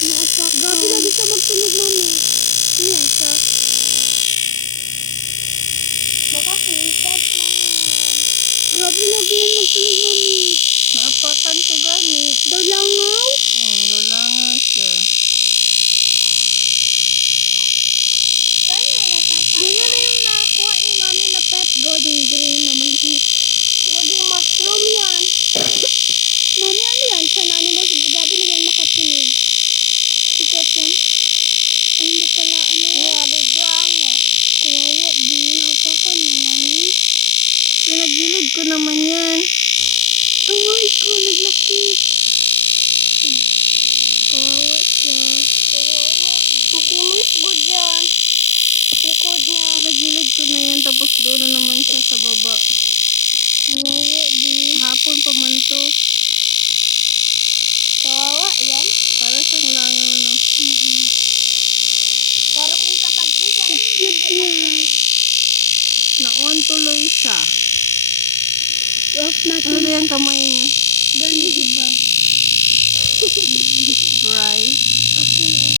Grabe na di siya magtunog, mami. Yan siya. Baka kulipat na. Grabe na din magtunog, mami. Naapakan ko gani. Daw langaw? Lulangaw siya. Ganyan na yung nakuha ni mami na pet god, yung green na maliit. Maging mushroom yan. Mami, ano yan? Sa animal sa gabi na yan makatunog. Sikat yan. Ay, hindi pala, ano yan? Yeah, bigyan eh. Kawawa, di napakan na, mami. Pinagilid ko naman yan. Away ko, naglaki. Kawawa siya. Kawawa. Makinis ko dyan. Likod niya. Pinagilid ko na yan, tapos doon na naman siya sa baba. Kawawa din. Hapon pa man to. Kawawa yan. Para siyang langaw, no? Pero kung kapag siya, cute niya. Naon tuloy siya. Rough Ano natin. ba yung kamay niya?